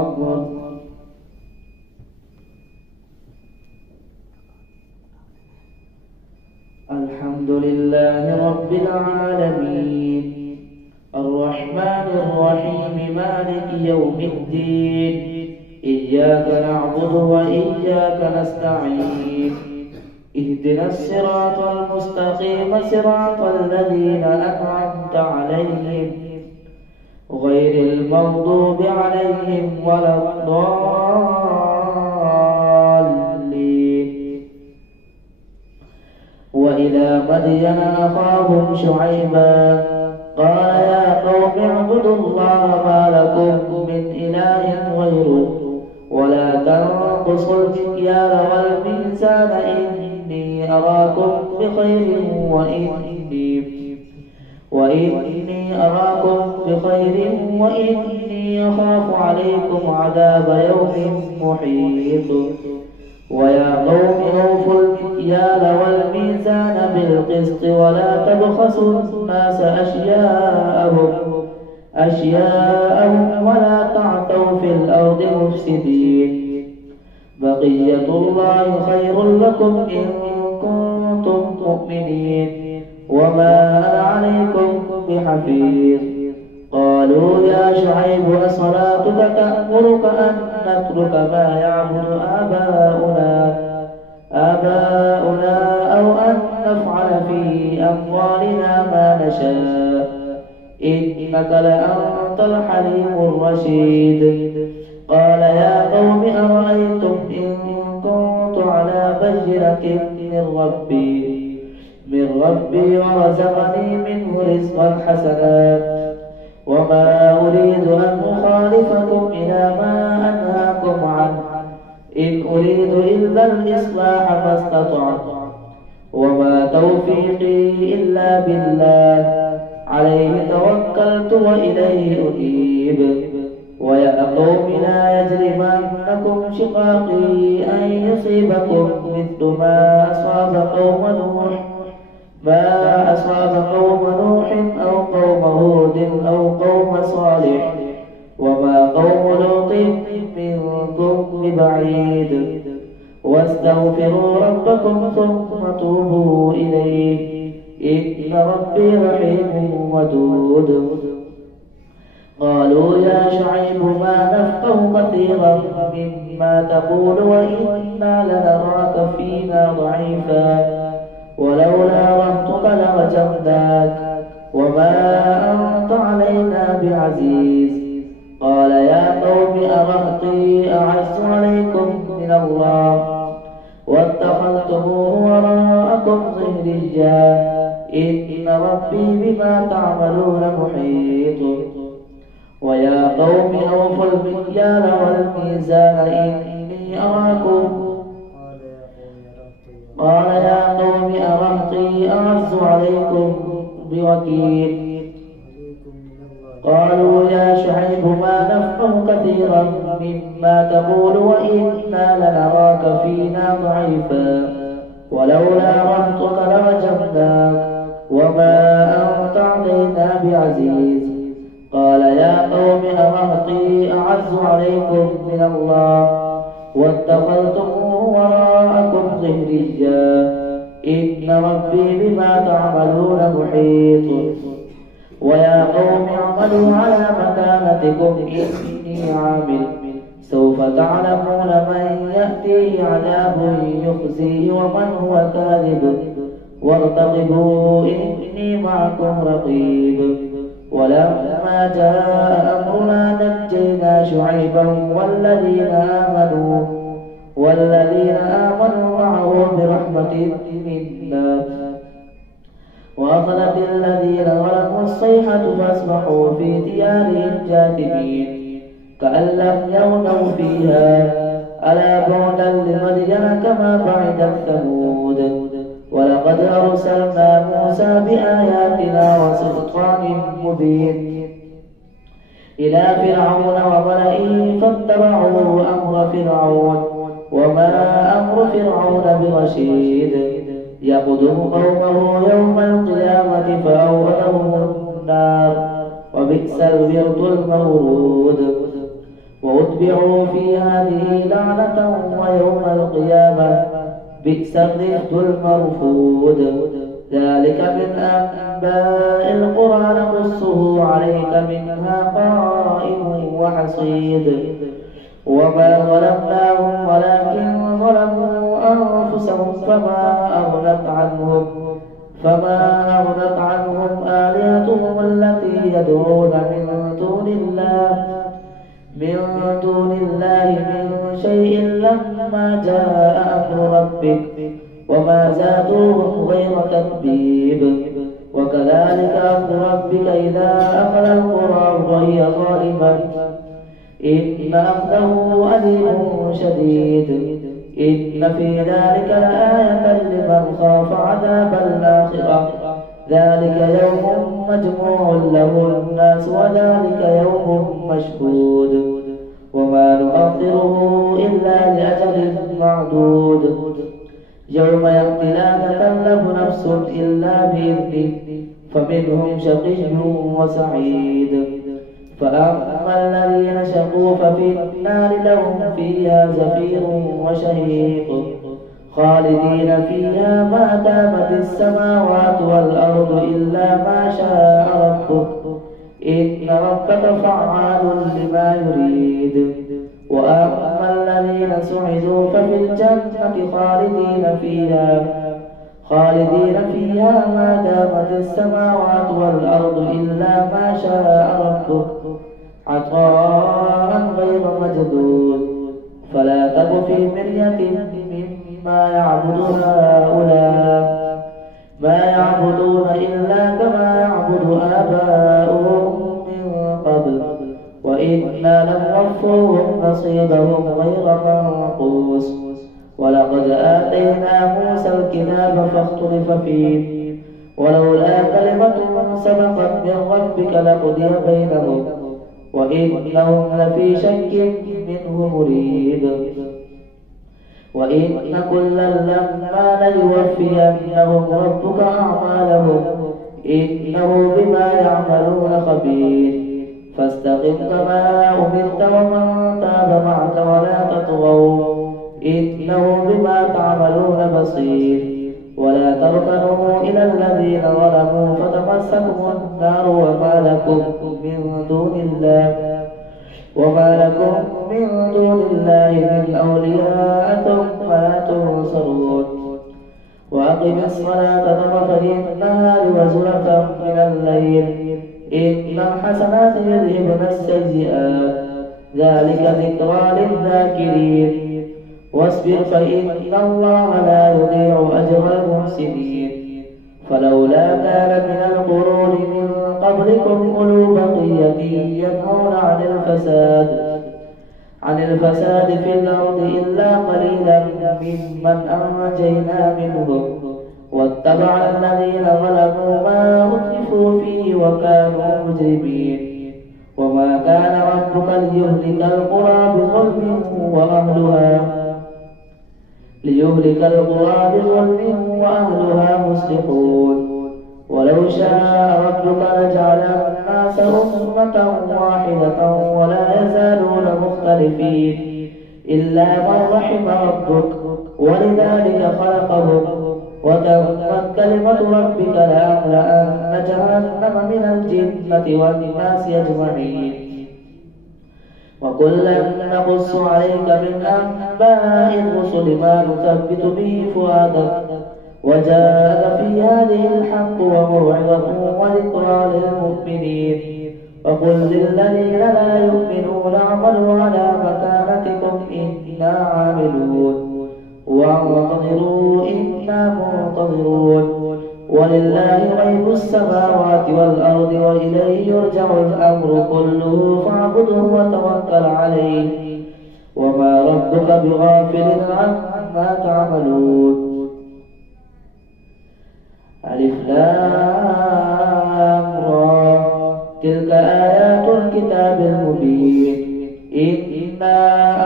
أكبر. الحمد لله رب العالمين الرحمن الرحيم مالك يوم الدين إياك نعبد وإياك نستعين اهدنا الصراط المستقيم صراط الذين أنعمت عليهم غير المغضوب عليهم ولا الضالين. وإلى مدين أخاهم شعيبا قال يا قوم اعبدوا الله ما لكم من إله غيره ولا تنقصوا المكيال والميزان إني أراكم بخير وإني أخاف عليكم عذاب يوم محيط. ويا قوم أوفوا المكيال والميزان بالقسط ولا تبخسوا الناس أشياءهم ولا تعثوا في الأرض مفسدين. بقية الله خير لكم إن كنتم مؤمنين وما أنا عليكم بحفيظ. قالوا يا شعيب أصلاتك تأمرك أن نترك ما يعبد آباؤنا أو أن نفعل في أموالنا ما نشاء إنك لأنت الحليم الرشيد. قال يا قوم أرأيتم إن كنت على بينة من ربي ورزقني منه رزقا حسنا وما أريد أن أخالفكم إلى ما أنهاكم عنه إن أريد إلا الإصلاح ما استطعت وما توفيقي إلا بالله عليه توكلت وإليه أنيب. ويا قوم لا يجرمنكم شقاقي أن يصيبكم مثل ما أصاب قوم نوح أو قوم هود أو قوم صالح وما قوم لوط منكم ببعيد. واستغفروا ربكم ثم توبوا إليه إن ربي رحيم ودود. قالوا يا شعيب ما نفقه كثيرا مما تقول وإنا لنراك فينا ضعيفا ولولا رهطك لرجمناك وما أنت علينا بعزيز. قال يا قوم أرهطي أعز عليكم من الله واتخذتموه وراءكم ظهريا إن ربي بما تعملون محيط. ويا قوم أوفوا المكيال والميزان إني أراكم. قال يا قوم أرهطي أعز عليكم بوكيل. قالوا يا شعيب ما نفقه كثيرا مما تقول وإنا لنراك فينا ضعيفا ولولا رهطك لرجمناك وما أنت علينا بعزيز. قال يا قوم أرهطي أعز عليكم من الله واتخذتموه وراءكم ظهريا إن ربي بما تعملون محيط. ويا قوم اعملوا على مكانتكم إني عامل سوف تعلمون من يأتيه عذاب يخزيه ومن هو كاذب وارتقبوا إني معكم رقيب. ولما جاء أمرنا نجينا شعيبا والذين آمنوا معه برحمة منا وأخذت الذين ظلموا الصيحة فأصبحوا في ديارهم جاثمين كأن لم يغنوا فيها ألا بعدا لمدين كما بعدت ثمود. ولقد أرسلنا موسى بآياتنا وسلطان مبين إلى فرعون وملئه فاتبعوا أمر فرعون وما أمر فرعون برشيد. يقدم قومه يوم القيامة فأوردهم النار وبئس الورد المورود. وأتبعوا في هذه لعنة ويوم القيامة بئس الرفد المرفود. ذلك من أنباء القرى نقصه عليك منها قائم وحصيد. وما ظلمناهم ولكن ظلموا أنفسهم فما أغنت عنهم آلهتهم التي يدعون من دون الله من شيء لما جاء أمر ربك وما زادوهم غير تتبيب. وكذلك أمر ربك إذا أخذ القرى وهي ظالمة إن أخذه أليم شديد. إن في ذلك لآية لمن خاف عذاب الآخرة. ذلك يوم مجموع له الناس وذلك يوم مشهود. وما نؤخره إلا لأجل معدود. يوم يأتي لا تكلم نفس إلا بإذنه فمنهم شقي وسعيد. فأما الذين شقوا ففي النار لهم فيها زفير وشهيق خالدين فيها ما دامت السماوات والأرض إلا ما شاء ربك إن ربك فعال لما يريد. وأما الذين سعدوا ففي الجنة خالدين فيها ما دامت السماوات والأرض إلا ما شاء ربك عطاء غير مجدود. فلا تك في مرية مما يعبد هؤلاء ما يعبدون إلا كما يعبد آباؤهم من قبل وإنا لنوفوهم نصيبهم غير منقوص. ولقد آتينا موسى الكتاب فاختلف فيه ولولا كلمة سبقت من ربك لقضي بينهم وإنهم لفي شك منه مريب. وإن كلا لما ليوفينهم ربك أعمالهم إنه بما يعملون خبير. فاستقم كما أمرت ومن تاب معك ولا تطغوا إنه بما تعملون بصير. ولا تركنوا إلى الذين ظلموا فتمسكم النار وما لكم من دون الله من أولياء ثم لا تنصرون. وأقم الصلاة طرفي النهار وزلفا من الليل إن الحسنات يذهبن السيئات ذلك ذكرى للذاكرين. واصبر فإن الله لا يضيع أجر المحسنين. فلولا كان من القرون من قبلكم أولو بقية ينهون عن الفساد في الأرض إلا قليلا ممن أنجينا منهم واتبع الذين ظلموا ما أترفوا فيه وكانوا مجرمين. وما كان ربك ليهلك القرى بظلم وأهلها مصلحون. ولو شاء ربك لجعل الناس أمة واحدة ولا يزالون مختلفين إلا من رحم ربك ولذلك خلقهم وتمت كلمة ربك لأملأن جهنم من الجنة والناس أجمعين. وكلا نقص عليك من أنباء الرسل ما نثبت به فؤادك وجاءك في هذه الحق وموعظة وذكرى للمؤمنين. وقل للذين لا يؤمنون اعملوا على مكانتكم إنا عاملون وانتظروا إنا منتظرون. ولله غيب السماوات والأرض وإليه يرجع الأمر كله فاعبده وتوكل عليه وما ربك بغافل عما تعملون. ألف لام را تلك آيات الكتاب المبين إنا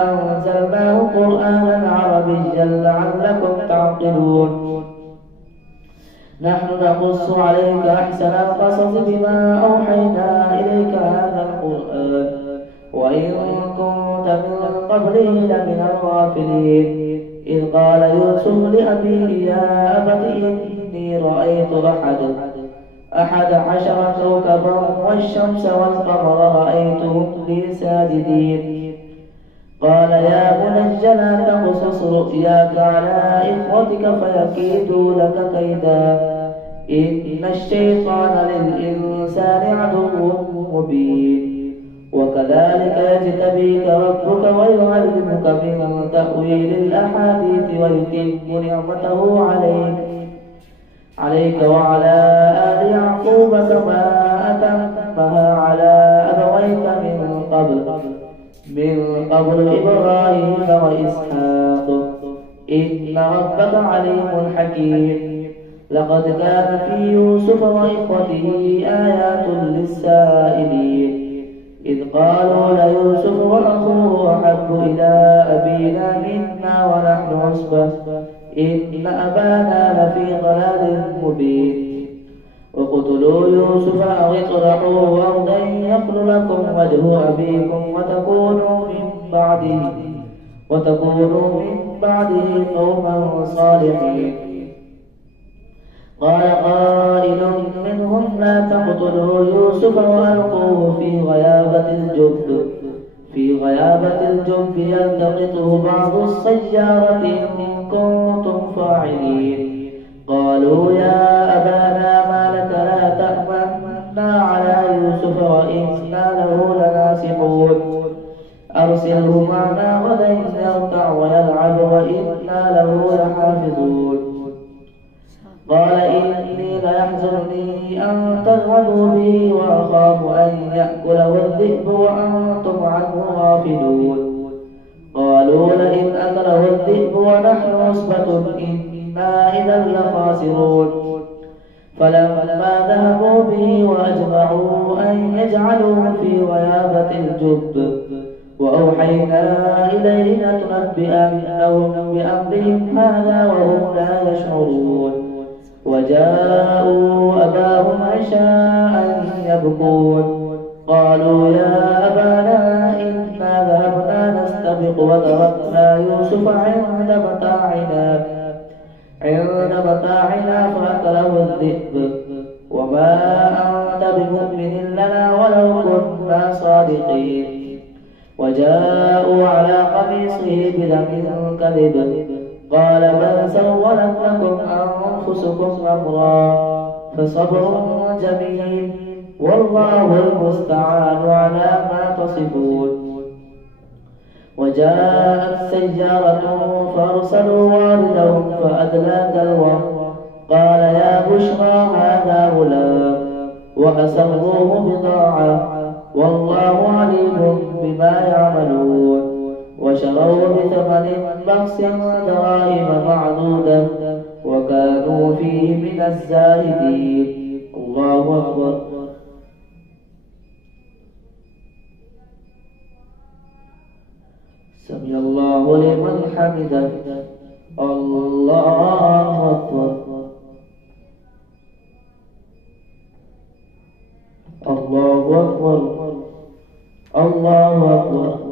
أنزلناه قرآنا عربيا لعلكم تعقلون. نحن نقص عليك أحسن القصص بما أوحينا إليك هذا القرآن وإن قبله لمن الغافلين إذ قال يوسف لأبيه يا أبت إني رأيت أحد عشر كوكبا والشمس والقمر رأيتهم لي ساجدين قال يا بني لا تقصص رؤياك على إخوتك فيكيدوا لك كيدا إن الشيطان للإنسان عدو مبين وكذلك يجتبيك ربك ويعلمك من تأويل الأحاديث ويتم نعمته عليك وعلى آل يعقوب كما أتمها على أبويك من قبل إبراهيم وإسحاق إن ربك عليم حكيم لقد كان في يوسف وإخوته آيات للسائلين إذ قالوا ليوسف وأخوه أحب إلى أبينا منا ونحن عصبة إن أبانا لفي ضلال مبين اقتلوا يوسف أو اطرحوه أرضا يخل لكم وجه أبيكم وتكونوا من بعده قوما صالحين قال قائل منهم لا تقتلوا يوسف وألقوه في غيابة الجب يلتقطه بعض السيارة إن كنتم فاعلين قالوا يا أبانا ما لك لا تأمنا على يوسف وإنا له لناصحون أرسله معنا غدا يرتع ويلعب وإنا له لحافظون قال إني ليحزنني أن تذهبوا به وأخاف أن يأكله الذئب وأنتم عنه غافلون قالوا لئن أكله الذئب ونحن عصبة إنا إذا لخاسرون فلما ذهبوا به وأجمعوا أن يجعلوه في غيابة الجب وأوحينا إليه لتنبئنهم بأمرهم هذا وهم لا يشعرون وجاءوا أباهم عشاء يبكون قالوا يا أبانا إنا ذهبنا نستبق وتركنا يوسف عند متاعنا فأكله الذئب وما أنت بمؤمن لنا ولو كنا صادقين وجاءوا على قميصه بدم كذب قال بل سولت لكم أنفسكم أمرا فصبر جميل والله المستعان على ما تصفون وجاءت سيارة فأرسلوا واردهم فأدلى دلوه قال يا بشرى هذا غلام وأسروه بضاعة والله عليم بما يعملون وشروا بثمن بخس دراهم معدودة وكانوا فيه من الزاهدين الله أكبر سمع الله لمن حمده الله أكبر الله أكبر الله أكبر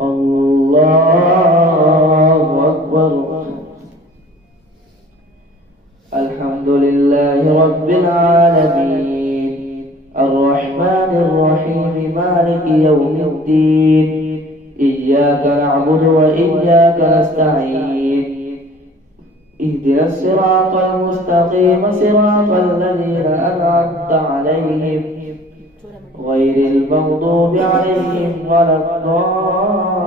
الله أكبر الحمد لله رب العالمين الرحمن الرحيم مالك يوم الدين إياك نعبد وإياك نستعين اهدنا الصراط المستقيم صراط الذين أنعمت عليهم غير المغضوب عليهم ولا الضالين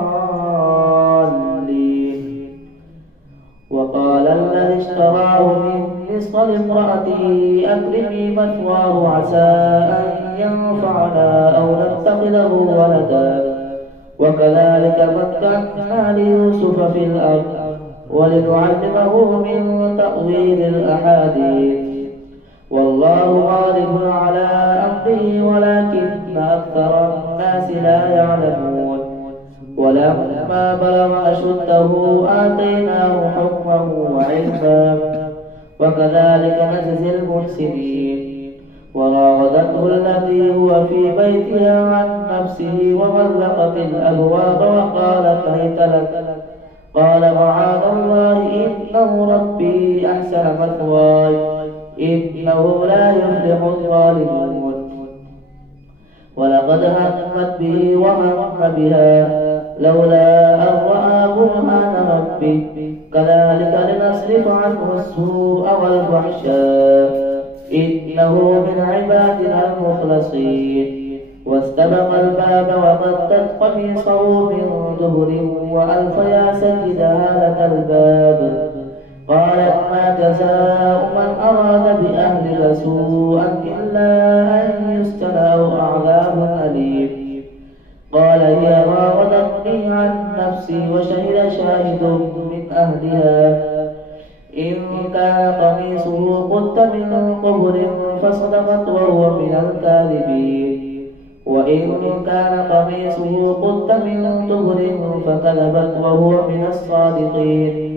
وقال الذي اشتراه من مصر لامرأته أكرمي مثواه عسى أن ينفعنا أو نتخذه ولدا وكذلك مكنا ليوسف في الأرض ولنعلمه من تأويل الأحاديث والله غالب على أمره ولكن أكثر الناس لا يعلمون ولما بلغ أشده آتيناه حكما وعلما وكذلك نجزي المحسنين وراودته التي هو في بيتها عن نفسه وغلقت الأبواب وقالت هيت لك. قال معاذ الله إنه ربي أحسن مثواي إنه لا يفلح الظالمون. ولقد همت به وهم بها لولا أن رأى برهان ربه كذلك لنصرف عنه السوء والفحشاء إنه من عبادنا المخلصين. واستبق الباب وقدت قميصه من دبر وألف يا سيدها لدى الباب. قالت ما جزاء من أراد بأهلك سوءا إلا أن يسجن أو عذاب أليم. قال هي راودتني عن نفسي وشهد شاهد من أهلها إن كان قميصه قد من قبل فصدقت وهو من الكاذبين وإن كان قميصه قد من دبر فكذبت وهو من الصادقين.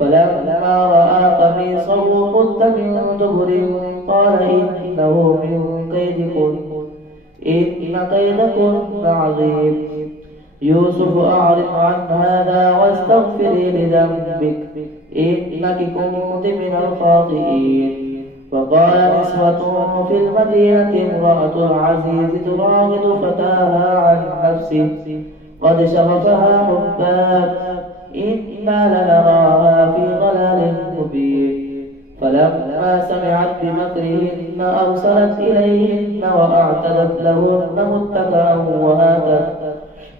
فلما رأى قميصه قد من دبر قال إنه من كيدكن إن كيدكن عظيم. يوسف أعرض عن هذا واستغفري لذنبك إنك كنت من الخاطئين. وقال نسوة في المدينة امرأة العزيز تراود فتاها عن نفسه قد شغفها حبا إنا لنراها في ضلال مبين. فلما سمعت بمكرهن أرسلت إليهن وأعتدت لهن متكئا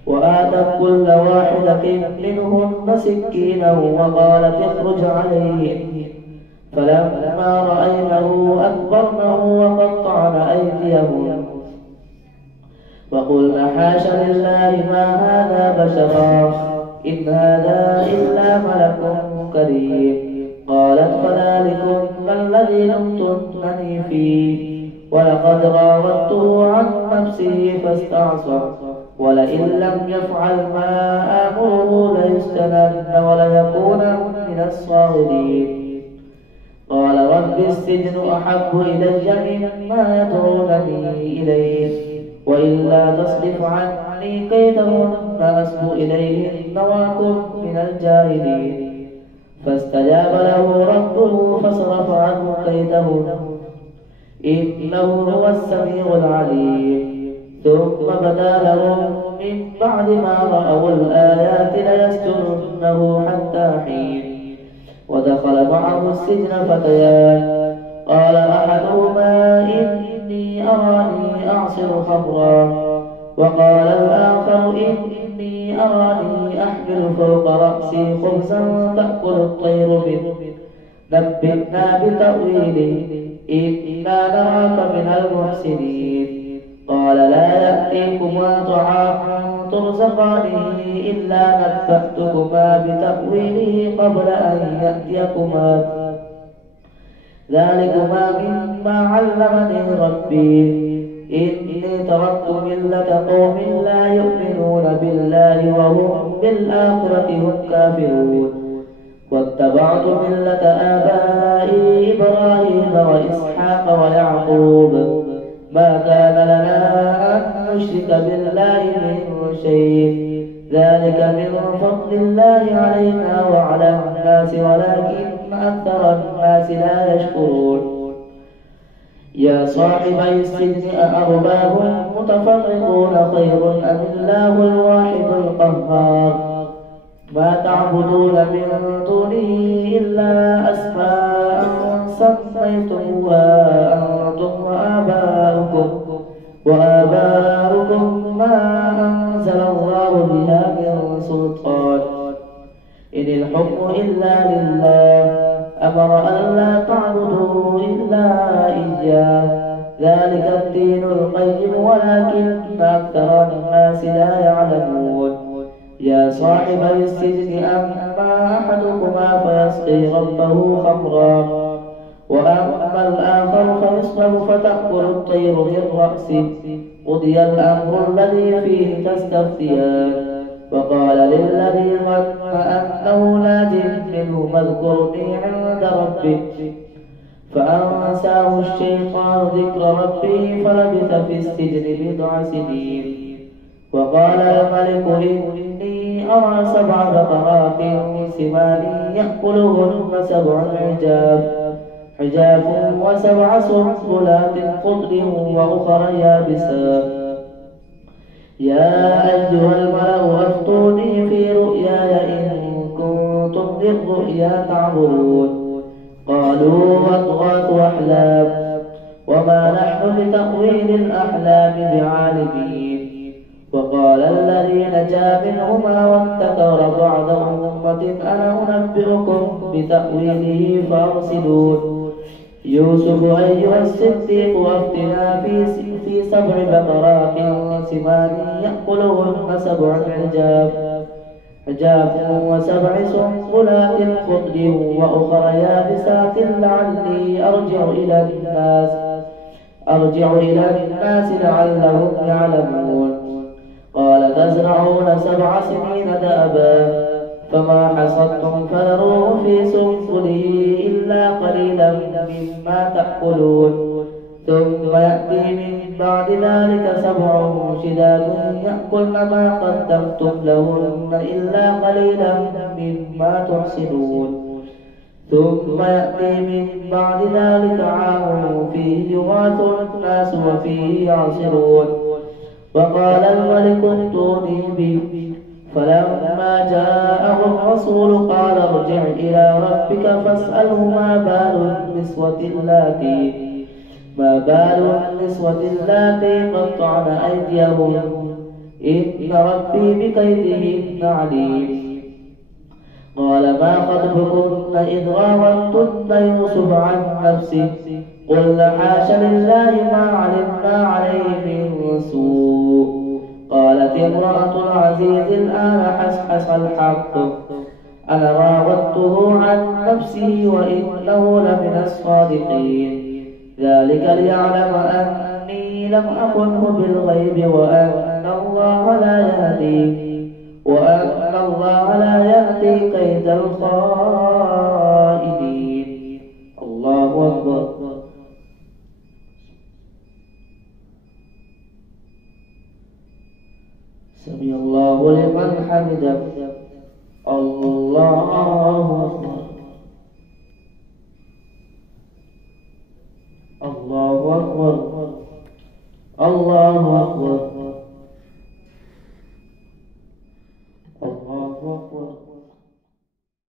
وآتت كل واحدة منهن سكينا وقالت اخرج عليهن. فلما رأينه أكبرنه وقطعن أيديهن وقلن حاش لله ما هذا بشرا إن هذا إلا ملك كريم. قالت فذلكن الذي لمتنني فيه ولقد راودته عن نفسه فاستعصم ولئن لم يفعل ما آمره ليسجنن وليكون من الصاغرين. قال رب السجن أحب إلي مما يدعونني إليه وإلا تصرف عني كيدهن أصب إليهن وأكن من الجاهلين. فاستجاب له ربه فصرف عنه كيدهن إنه هو السميع العليم. ثم بدا لهم من بعد ما رأوا الآيات ليسجننه حتى حين. ودخل معه السجن فتيان قال أحدهما إني أراني أعصر خمرا وقال الآخر إني أراني أحمل فوق رأسي خبزا تأكل الطير منه نبئنا بتأويله إنا نراك من المحسنين. قال لا يأتيكما طعام ترزقانه إلا نبأتكما بتأويله قبل أن يأتيكما ذلكما مما علمني ربي إني تركت ملة قوم لا يؤمنون بالله وهم بالآخرة هم كافرون واتبعت ملة آبائي إبراهيم وإسحاق ويعقوب ما كان لنا أن نشرك بالله من شيء ذلك من فضل الله علينا وعلى الناس ولكن أكثر الناس لا يشكرون. يا صاحبي السجن أأرباب متفرقون خير أم الله الواحد القهار ما تعبدون من دونه إلا أسماء سميتموها أنتم وآباؤكم ما أنزل الله بها من سلطان إن الحكم إلا لله أمر أن لا تعبدوا إلا إياه ذلك الدين القيم ولكن أكثر الناس لا يعلمون. يا صاحبي السجن أما أحدكما فيسقي ربه خمرا وأما الآخر فيصلب فتأكل الطير من رأسه قضي الأمر الذي فيه تستفتيان. وقال للذي ظن أنه ناج منه اذكرني عند ربك فأنساه الشيطان ذكر ربه فلبث في السجن بضع سنين. وقال الملك إني أرى 7 بقرات سمان يأكلهن 7 حجاف و7 سنبلات خضر وأخر يابسات. يا أيها الملأ أفتوني في رؤياي إن كنتم للرؤيا تعبرون. قالوا أضغاث أحلام وما نحن بتأويل الأحلام بعالمين. وقال الذي نجا منهما وادكر بعد أمة أنا أنبئكم بتأويله فأرسلون. يوسف أيها الصديق أفتنا في 7 بقرات سمان يأكلهن 7 حجاف و7 سنبلات خضر وأخر يابسات لعلي أرجع إلى الناس لعلهم يعلمون. قال تزرعون 7 سنين دأبا فما حصدتم فذروه في سنبله إلا قليلا مما تأكلون. ثم يأتي من بعد ذلك 7 شداد يأكلن ما قدمتم لهن إلا قليلا مما تحسنون. ثم يأتي من بعد ذلك عام فيه يغاث الناس وفيه يعصرون. وقال الملك ائتوني به. فلما جاءه الرسول قال ارجع إلى ربك فاسأله ما بال النسوة اللاتي قطعن أيديهن إن ربي بكيدهن عليم. قال ما خطبكن إذ راودتن يوسف عن نفسه قلنا حاش لله ما علمنا عليه من سوء. قالت امرأة العزيز الآن حسحس الحق أنا راودته عن نفسه وإنه لمن الصادقين. ذلك ليعلم أني لم أخنه بالغيب وأن الله لا يهدي كيد الخائنين.